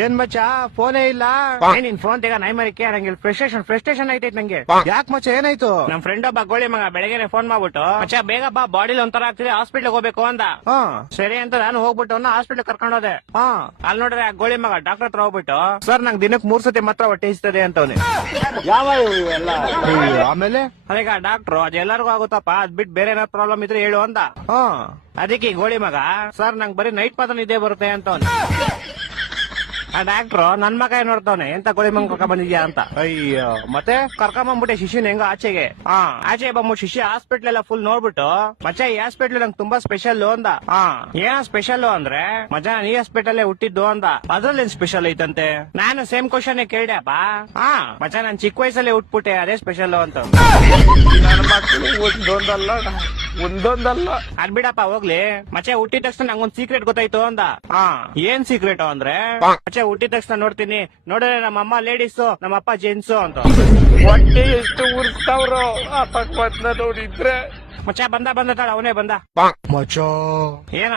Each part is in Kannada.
ಏನ್ ಮಚ್ಚ ಫೋನೇ ಇಲ್ಲ. ನಿನ್ ಫೋನ್ ತೆಗ ನೈ ಮರಿಕೆ ನಂಗೆ ಫ್ರಸ್ಟ್ರೇಷನ್ ಐತೈತ್ ನಂಗೆ. ಯಾಕೆ ಮಚ್ಚ ಏನಾಯ್ತು? ನಮ್ ಫ್ರೆಂಡ್ ಒಬ್ಬ ಗೋಳಿ ಮಗ ಬೆಳಗ್ಗೆ ಫೋನ್ ಮಾಡ್ಬಿಟ್ಟು ಮಚ್ಚ ಬೇಗ ಬಾ ಬಾಡಿಲಿ ಒಂಥರ ಆಗ್ತಿದೆ ಹಾಸ್ಪಿಟ್ಲ್ ಹೋಗ್ಬೇಕು ಅಂದ. ಸರಿ ಅಂತ ನಾನು ಹೋಗ್ಬಿಟ್ಟು ಹಾಸ್ಪಿಟ್ಲ್ ಕರ್ಕೊಂಡು ಹೋದೆ. ಅಲ್ಲಿ ನೋಡ್ರೆ ಆ ಗೋಳಿ ಮಗ ಡಾಕ್ಟರ್ ಹತ್ರ ಹೋಗ್ಬಿಟ್ಟು ಸರ್ ನಂಗೆ ದಿನಕ್ಕೆ 3 ಸತಿ ಮಾತ್ರ ಹೊಟ್ಟೆ ಇಸ್ತದೆ ಅಂತವ್ನೆ. ಯಾವ ಇವೆಲ್ಲ? ಆಮೇಲೆ ಅದೀಗ ಡಾಕ್ಟ್ರು ಅದೆಲ್ಲರಿಗೂ ಆಗುತ್ತಪ್ಪ ಅದ್ ಬಿಟ್ಟು ಬೇರೆ ಏನಾದ್ರು ಪ್ರಾಬ್ಲಮ್ ಇದ್ರೆ ಹೇಳು ಅಂದ. ಅದಕ್ಕೆ ಈ ಗೋಳಿ ಮಗ ಸರ್ ನಂಗೆ ಬರೀ ನೈಟ್ ಮಾತ್ರ ನಿದ್ದೆ ಬರುತ್ತೆ ಅಂತವ್ನೆ. ಆ ಡಾಕ್ಟ್ರು ನನ್ ಮಗ ನೋಡ್ತಾವನೆ ಎಂತ ಗೋಳಿ ಮಂಗ್ ಕರ್ಕೊಂಡ್ ಬಂದಿದ್ಯಾ ಅಂತ. ಅಯ್ಯೋ ಮತ್ತೆ ಕರ್ಕೊಂಬಂದ್ಬಿಟ್ಟೆ ಶಿಷ್ಯನ್ ಹೆಂಗ ಆಚೆಗೆ. ಆಚೆ ಬಂದ್ಬಿಟ್ಟು ಶಿಷ್ಯ ಹಾಸ್ಪಿಟ್ಲ್ ಎಲ್ಲ ಫುಲ್ ನೋಡ್ಬಿಟ್ಟು ಮಚ್ಚ ಈ ಹಾಸ್ಪಿಟ್ಲ್ ನಂಗೆ ತುಂಬಾ ಸ್ಪೆಷಲ್ ಅಂದ. ಏನ ಸ್ಪೆಷಲ್ ಅಂದ್ರೆ ಮಜ ನಾನು ಈ ಹಾಸ್ಪಿಟಲ್ ಹುಟ್ಟಿದ್ದು ಅಂದ. ಅದ್ರಲ್ಲಿ ಏನ್ ಸ್ಪೆಷಲ್ ಐತಂತೆ? ನಾನು ಸೇಮ್ ಕ್ವಶನ್ ಕೇಳ್ದೆಪ್ಪ. ಮಚ್ಚ ನಾನ್ ಚಿಕ್ಕ ವಯಸ್ಸಲ್ಲೇ ಹುಟ್ಬಿಟ್ಟೆ ಅದೇ ಸ್ಪೆಷಲ್ ಅಂತ. ನನ್ನ ಮಕ್ಕಳು ಒಂದೊಂದಲ್ಲ ಅದ್ ಬಿಡಪ್ಪ ಹೋಗ್ಲಿ. ಮಚ್ಚೆ ಹುಟ್ಟಿದ ತಕ್ಷಣ ನಂಗೊಂದ್ ಸೀಕ್ರೆಟ್ ಗೊತ್ತಾಯ್ತು ಅಂದ. ಏನ್ ಸೀಕ್ರೆಟ್ ಅಂದ್ರೆ ಮಚ್ಚೆ ಹುಟ್ಟಿದ ತಕ್ಷಣ ನೋಡ್ತೀನಿ ನೋಡಿದ್ರೆ ನಮ್ಮ ಅಮ್ಮ ಲೇಡೀಸು ನಮ್ಮ ಅಪ್ಪ ಜೆಂಟ್ಸು ಅಂತ. ಹೊಟ್ಟೆ ಎಷ್ಟು ಉರ್ಸ್ತಾವ್ರು ಅಪಕ್ವತ್ನ ನೋಡಿದ್ರೆ. ಮಚ್ಚ ಬಂದ ತಾಳ ಅವನೇ ಬಂದ. ಮಚ್ಚ ಏನ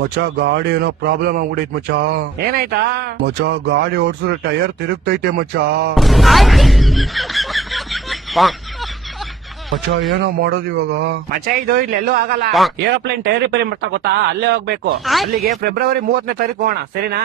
ಮಚ್ಚ ಗಾಡಿ ಏನೋ ಪ್ರಾಬ್ಲಮ್ ಆಗ್ಬಿಡೈತ್ ಮಚ್ಚ. ಏನಾಯ್ತಾ? ಮಚ್ಚ ಗಾಡಿ ಓಡಿಸಿದ್ರೆ ಟೈರ್ ತಿರುಗ್ತೈತೆ ಮಚ್ಚ. ಮಚ್ಚ ಏನೋ ಮಾಡೋದು ಇವಾಗ? ಮಚ್ಚ ಇದು ಇಲ್ಲೆಲ್ಲೂ ಆಗಲ್ಲ. ಏರೋಪ್ಲೇನ್ ಟೈರ್ ರಿಪೇರಿ ಮಾಡ್ತಾ ಗೊತ್ತಾ? ಅಲ್ಲೇ ಹೋಗ್ಬೇಕು. ಅಲ್ಲಿಗೆ ಫೆಬ್ರವರಿ 30ನೇ ತಾರೀಕು ಹೋಗೋಣ ಸರಿನಾ?